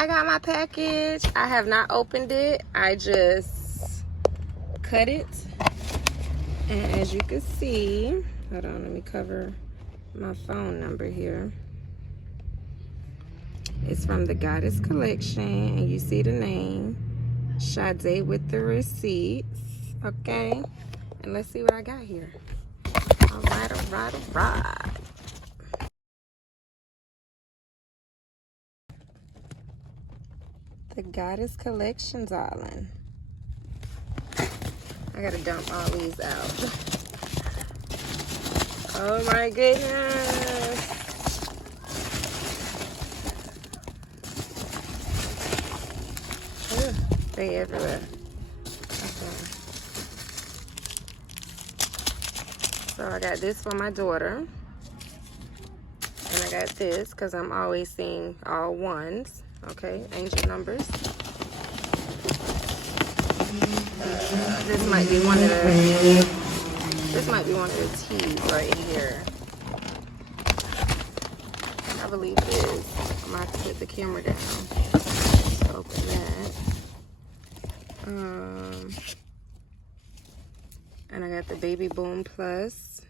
I got my package. I have not opened it. I just cut it. And as you can see, hold on, let me cover my phone number here. It's from the Goddess Collection, and you see the name, Sade with the receipts. Okay, and let's see what I got here. All right, all right, all right. The Goddess Collection, darling. I gotta dump all these out. Oh my goodness. Ugh, they everywhere. Okay. So I got this for my daughter. And I got this because I'm always seeing all ones. Okay, angel numbers. This might be one of the T's right here. I believe it is. I'm gonna have to put the camera down. Let's open that. And I got the Baby Boom Plus.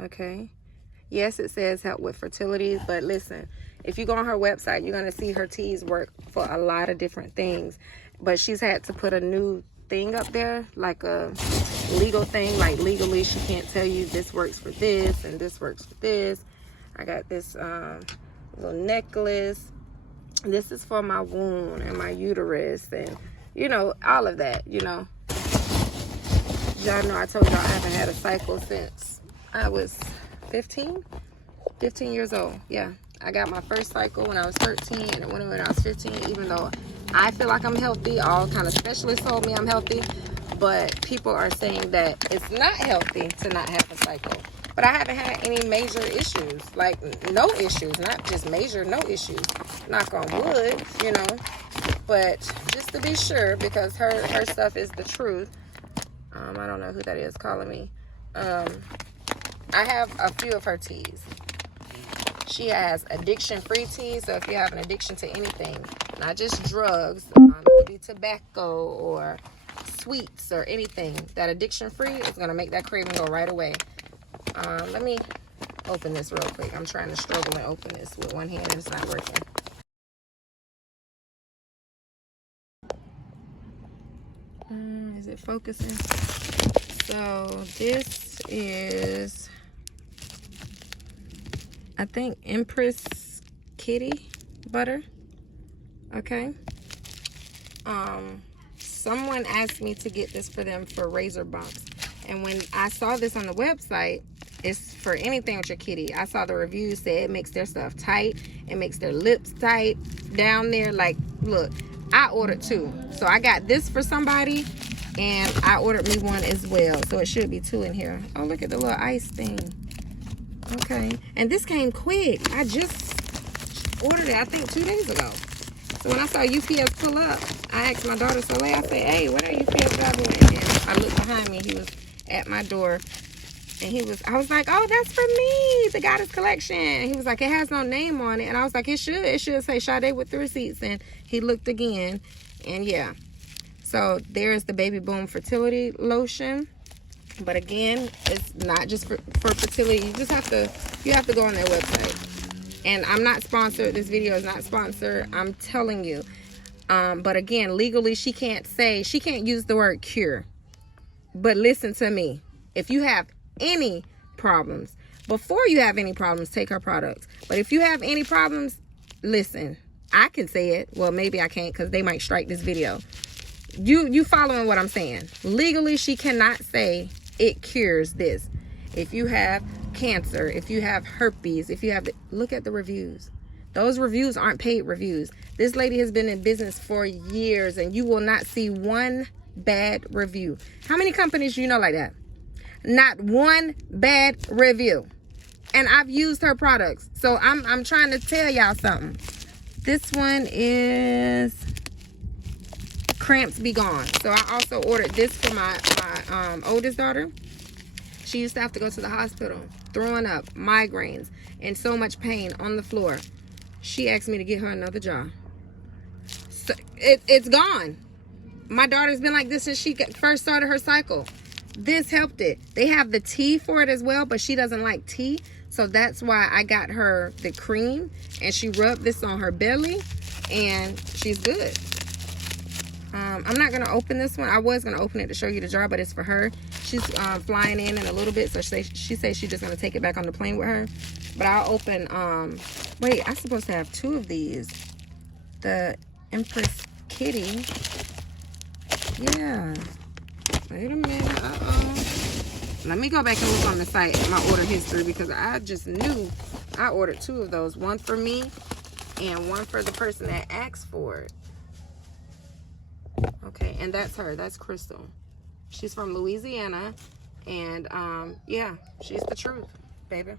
Okay. Yes, it says help with fertility, but listen, if you go on her website, you're gonna see her teas work for a lot of different things. But she's had to put a new thing up there, like a legal thing, like legally she can't tell you this works for this and this works for this. I got this little necklace. This is for my wound and my uterus and, you know, all of that, you know. Y'all know I told y'all I haven't had a cycle since I was 15 years old. Yeah, I got my first cycle when I was 13 and it went away when I was 15, even though I feel like I'm healthy. All kind of specialists told me I'm healthy, but people are saying that it's not healthy to not have a cycle. But I haven't had any major issues, like no issues, not just major, no issues. Knock on wood, you know. But just to be sure, because her stuff is the truth. I don't know who that is calling me. I have a few of her teas. She has addiction-free teas, so if you have an addiction to anything, not just drugs, maybe tobacco or sweets or anything, that addiction-free is going to make that craving go right away. Let me open this real quick. I'm trying to struggle and open this with one hand and it's not working. Is it focusing? So this is, I think, Empress Kitty butter. Okay. Someone asked me to get this for them for razor bumps, and when I saw this on the website, it's for anything with your kitty. I saw the reviews say it makes their stuff tight, it makes their lips tight down there. Like, look, I ordered two, so I got this for somebody and I ordered me one as well, so it should be two in here. Oh, look at the little ice thing. Okay, and this came quick. I just ordered it, I think 2 days ago. So when I saw UPS pull up, I asked my daughter Soleil, I said, hey, what are UPS guy doing? And I looked behind me, he was at my door, and I was like, oh, that's for me, the Goddess Collection. And he was like, it has no name on it. And I was like, it should say Sade with the receipts. And he looked again, and yeah. So there's the Baby Boom Fertility Lotion. But again, it's not just for fertility. You have to go on their website. And I'm not sponsored. This video is not sponsored. I'm telling you. But again, legally, she can't use the word cure. But listen to me. If you have any problems, before you have any problems, take her products. But if you have any problems, listen. I can say it. Well, maybe I can't because they might strike this video. You following what I'm saying? Legally, she cannot say it cures this. If you have cancer, if you have herpes, if you have look at the reviews. Those reviews aren't paid reviews. This lady has been in business for years and you will not see one bad review. How many companies do you know like that? Not one bad review. And I've used her products. So I'm trying to tell y'all something. This one is Cramps Be Gone. So I also ordered this for my oldest daughter. She used to have to go to the hospital, throwing up, migraines, and so much pain on the floor. She asked me to get her another jar. So it's gone. My daughter's been like this since she first started her cycle. This helped it. They have the tea for it as well, but she doesn't like tea. So that's why I got her the cream, and she rubbed this on her belly, and she's good. I'm not going to open this one. I was going to open it to show you the jar, but it's for her. She's flying in a little bit, so she says she's just going to take it back on the plane with her. But I'll open, wait, I'm supposed to have 2 of these. The Empress Kitty. Yeah. Wait a minute. Let me go back and look on the site at my order history, because I just knew I ordered 2 of those. One for me and one for the person that asked for it. Okay, and that's her. That's Crystal. She's from Louisiana. And yeah, she's the truth, baby.